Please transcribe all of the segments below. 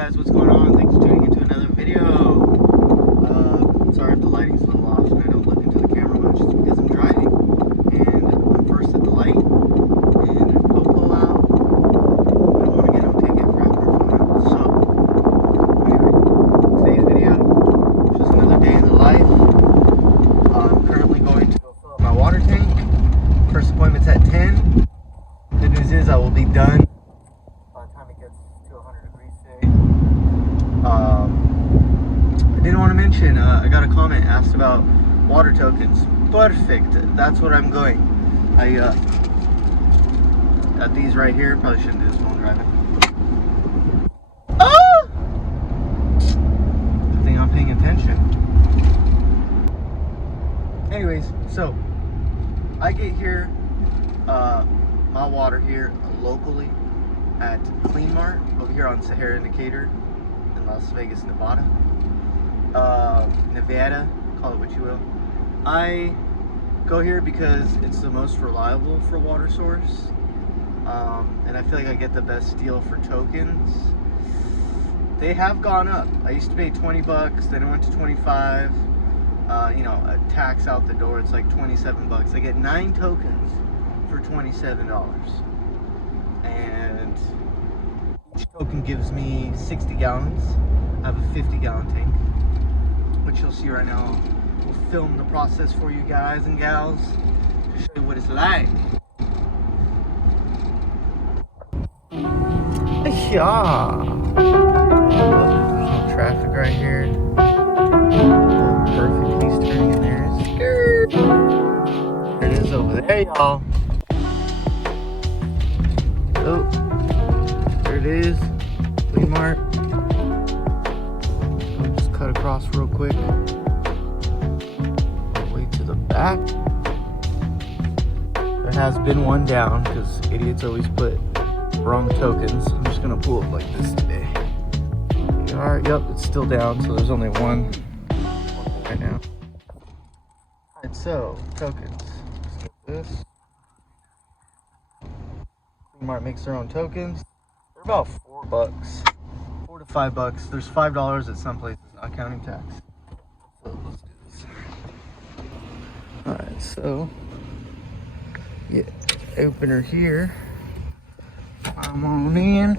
guys, what's going on? Thanks for tuning into another video. Sorry if the lighting's a little off and I don't look into the camera much. It's because I'm driving and I'm first at the light and there's popo out. I don't want to get no ticket for having my phone out. So, anyway, today's video is just another day in the life. I'm currently going to go fill up my water tank. First appointment's at 10. Good news is I will be done by the time it gets to 100 degrees today. I didn't want to mention, I got a comment asked about water tokens. Perfect, that's what I'm going. I got these right here. Probably shouldn't do this while I'm driving. Ah! Good thing I'm paying attention. Anyways, so I get here, my water here locally at Clean Mart over here on Sahara Indicator in Las Vegas, Nevada. Nevada, call it what you will. I go here because it's the most reliable for water source, and I feel like I get the best deal for tokens. They have gone up. I used to pay 20 bucks, then it went to 25. You know, a tax out the door, it's like 27 bucks. I get 9 tokens for $27. And each token gives me 60 gallons. I have a 50-gallon tank, which you'll see right now. We'll film the process for you guys and gals to show you what it's like. Yeah. There's no traffic right here. Perfect. He's turning in there. There it is over there, y'all. Oh, there it is. Flea Mart. I'll just cut across real quick. Way to the back. There has been one down because idiots always put wrong tokens. I'm just gonna pull it like this today. Alright, yep, it's still down, so there's only one right now. Alright, so tokens. Let's get this. Mart makes their own tokens. They're about $4, $4 to $5. There's $5 at some places, not counting tax. So let's do this. All right, so yeah, opener here. I'm on in.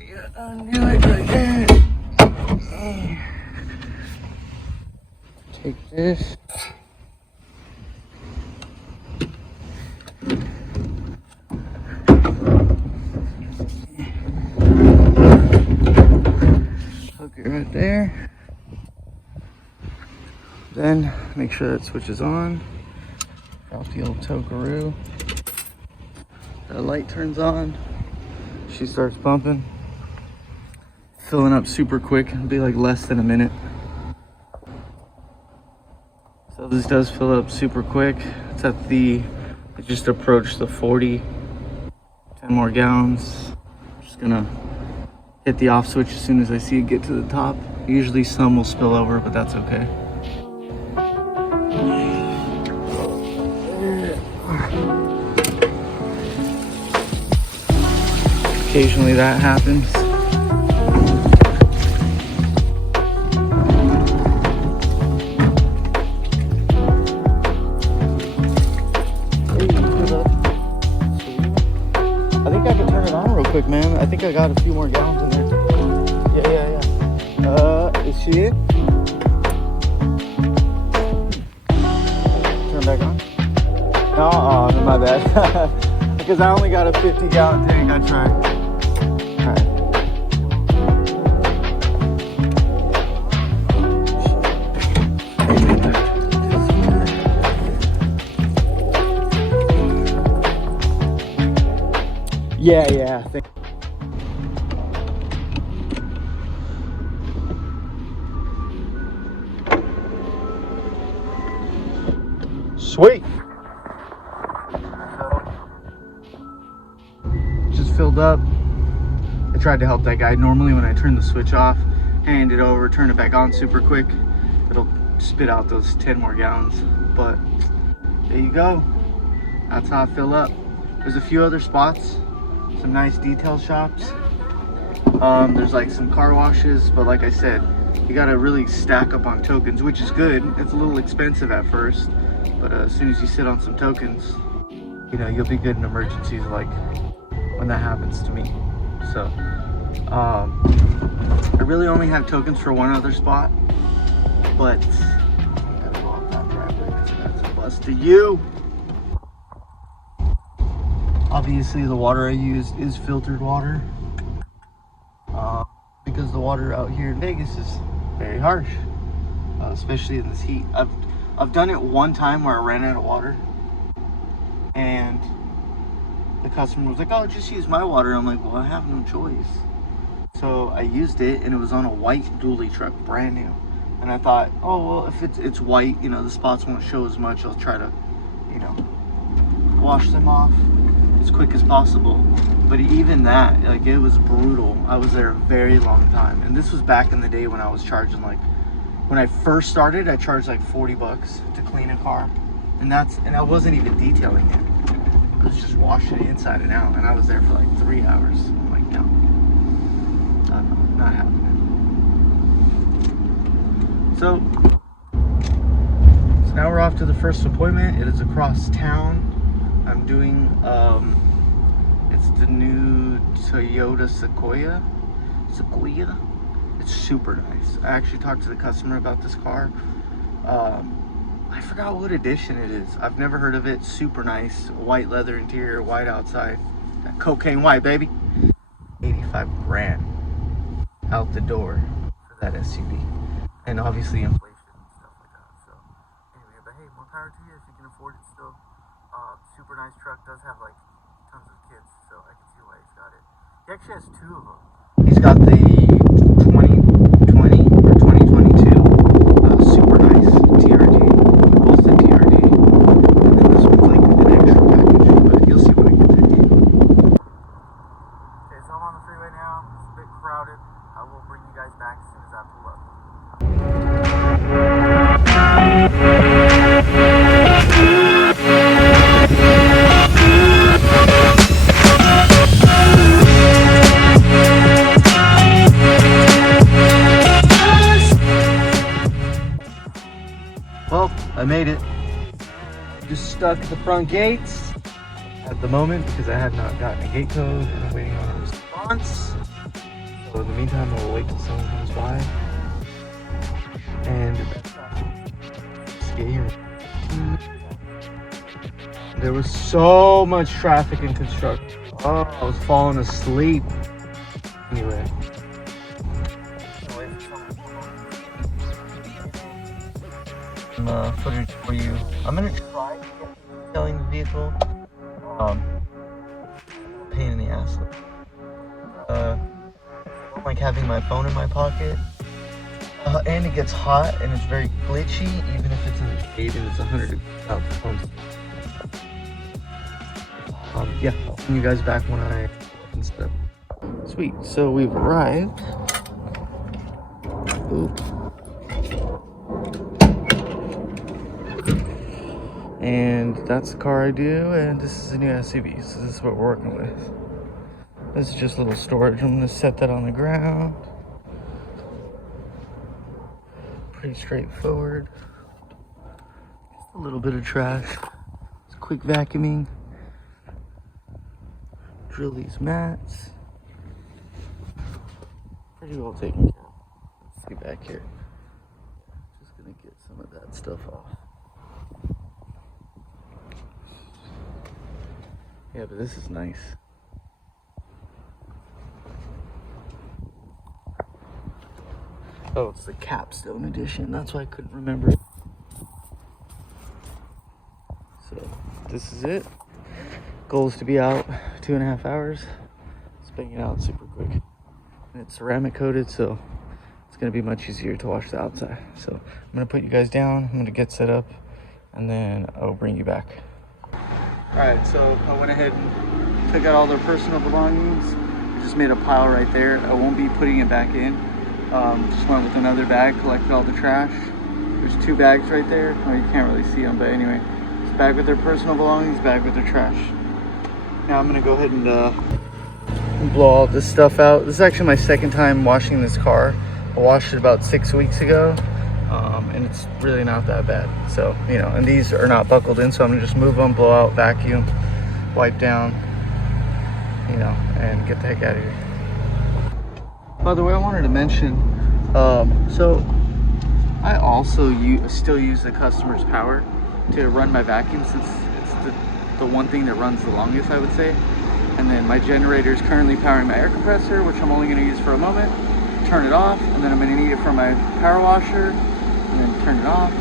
Yeah, undo it right there. Take this. Right there. Then make sure it switches on. Drop the old tokaroo. The light turns on. She starts pumping. Filling up super quick. It'll be like less than a minute. So this does fill up super quick. It's at the, it just approached the 40. 10 more gallons. I'm just gonna hit the off switch as soon as I see it get to the top. Usually some will spill over, but that's okay. Occasionally that happens. I think I can turn it on real quick, man. I think I got a few more gallons in there. Yeah. Is she in? Turn back on? No, my bad. Because I only got a 50-gallon tank. I tried. Alright. Yeah, I think. Sweet. Just filled up. I tried to help that guy. Normally when I turn the switch off, hand it over, turn it back on super quick, it'll spit out those 10 more gallons. But there you go. That's how I fill up. There's a few other spots, some nice detail shops. There's like some car washes, but like I said, you gotta really stack up on tokens, which is good. It's a little expensive at first, but as soon as you sit on some tokens, you know, you'll be good in emergencies, like when that happens to me. So I really only have tokens for one other spot, but I gotta go off that driveway because that's a bus to you. Obviously the water I use is filtered water, because the water out here in Vegas is very harsh, especially in this heat. I've done it one time where I ran out of water, and the customer was like, "Oh, just use my water." I'm like, "Well, I have no choice." So I used it, and it was on a white dually truck, brand new. And I thought, oh well, if it's white, you know, the spots won't show as much. I'll try to, you know, wash them off as quick as possible. But even that, like, it was brutal. I was there a very long time, and this was back in the day when I was charging, like, when I first started, I charged like $40 to clean a car, and I wasn't even detailing it. I was just washing it inside and out, and I was there for like 3 hours. I'm like, no, not happening. So now we're off to the first appointment. It is across town. I'm doing it's the new Toyota Sequoia. It's super nice. I actually talked to the customer about this car. I forgot what edition it is. I've never heard of it. Super nice. White leather interior, white outside. That cocaine white, baby. 85 grand out the door for that SUV. And obviously inflation and stuff like that. So anyway, but hey, more power to you if you can afford it still. Super nice truck. Does have like tons of kids, so I can see why he's got it. He actually has two of them. He's got the 2020 or 2022 super nice TRD. We both said TRD, and then this one's like an extra package, but you'll see when I get there. Okay, so I'm on the freeway now. It's a bit crowded. I will bring you guys back as soon as I pull up. Well, I made it. Just stuck at the front gates at the moment because I had not gotten a gate code and I'm waiting on a response. So in the meantime, I'll wait till someone comes by. And scary. There was so much traffic and construction. Oh, I was falling asleep. Anyway. Footage for you. I'm gonna try to get detailing the vehicle. Pain in the ass. I don't like having my phone in my pocket. And it gets hot and it's very glitchy, even if it's an 8 and it's 100 phones. Yeah, I'll bring you guys back when I open stuff. Sweet, so we've arrived. Oop. And that's the car I do, and this is a new SUV, so this is what we're working with. This is just a little storage. I'm gonna set that on the ground. Pretty straightforward. Just a little bit of trash. Just quick vacuuming. Drill these mats. Pretty well taken care of. Let's see back here. Just gonna get some of that stuff off. Yeah, but this is nice. Oh, it's the capstone edition. That's why I couldn't remember. So, this is it. Goal is to be out 2.5 hours. It's banging out super quick. And it's ceramic coated, so it's going to be much easier to wash the outside. So, I'm going to put you guys down. I'm going to get set up, and then I'll bring you back. Alright, so I went ahead and took out all their personal belongings. Just made a pile right there. I won't be putting it back in. Just went with another bag, collected all the trash. There's 2 bags right there. Oh, you can't really see them, but anyway. It's a bag with their personal belongings, bag with their trash. Now I'm gonna go ahead and and blow all this stuff out. This is actually my second time washing this car. I washed it about 6 weeks ago, and it's really not that bad. So, you know, and these are not buckled in, so I'm gonna just move them, blow out, vacuum, wipe down, you know, and get the heck out of here. By the way, I wanted to mention, so I also still use the customer's power to run my vacuum, since it's the one thing that runs the longest, I would say. And then my generator is currently powering my air compressor, which I'm only going to use for a moment. Turn it off, and then I'm going to need it for my power washer, and then turn it off.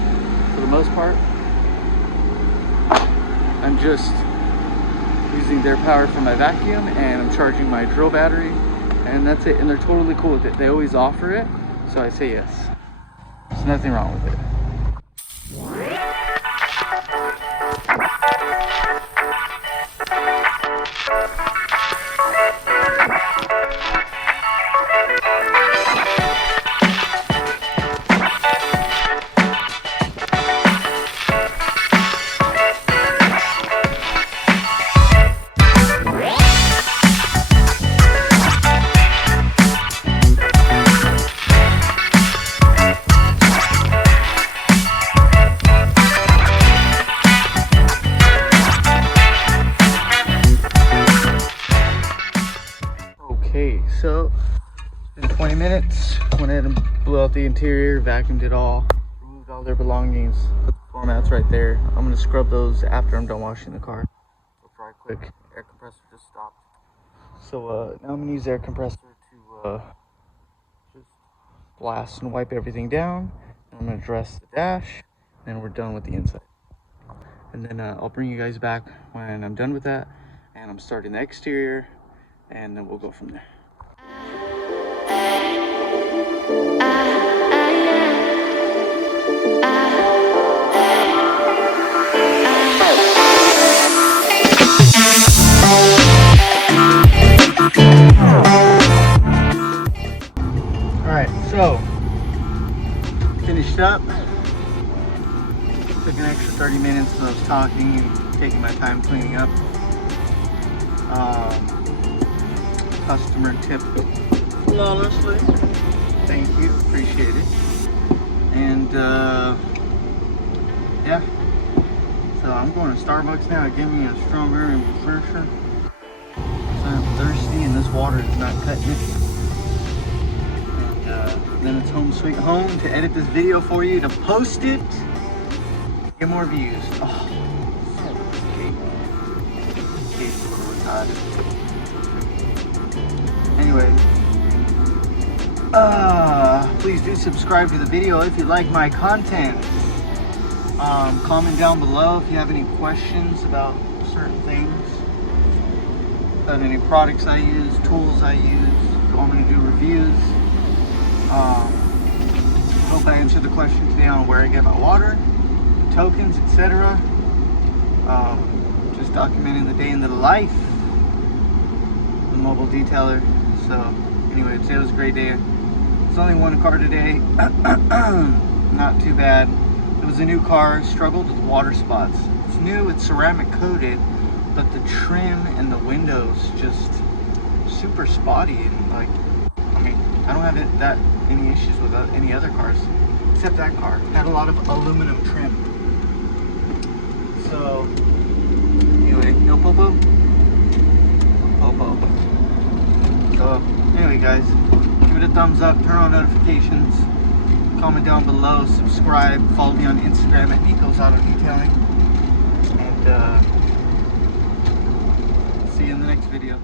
For the most part, I'm just using their power for my vacuum, and I'm charging my drill battery, and that's it. And they're totally cool with it. They always offer it, so I say yes. There's nothing wrong with it. Okay, so in 20 minutes, went ahead and blew out the interior, vacuumed it all, removed all their belongings, put the floor mats right there. I'm gonna scrub those after I'm done washing the car. So fry quick, air compressor just stopped. So now I'm gonna use the air compressor to just blast and wipe everything down. And I'm gonna dress the dash, and we're done with the inside. And then I'll bring you guys back when I'm done with that, and I'm starting the exterior, and then we'll go from there. Alright, so finished up. Took an extra 30 minutes when I was talking and taking my time cleaning up. Customer tipped flawlessly. Thank you, appreciate it. And yeah, so I'm going to Starbucks now to give me a strawberry refresher. So I'm thirsty and this water is not cutting it. And then it's home sweet home to edit this video for you, to post it, get more views. Oh, Kate's a little retarded. Anyway, please do subscribe to the video if you like my content. Comment down below if you have any questions about certain things, about any products I use, tools I use, if you want me to do reviews. Hope I answered the question today on where I get my water, tokens, etc. Just documenting the day in the life of the mobile detailer. So anyway, today was a great day. It's only one car today. Not too bad. It was a new car, struggled with water spots. It's new, it's ceramic coated, but the trim and the windows just super spotty, and like, I mean, I don't have any issues with any other cars except that car. It had a lot of aluminum trim. So anyway, no popo. Popo. So anyway, guys, give it a thumbs up, turn on notifications, comment down below, subscribe, follow me on Instagram at Nico's Auto Detailing, and see you in the next video.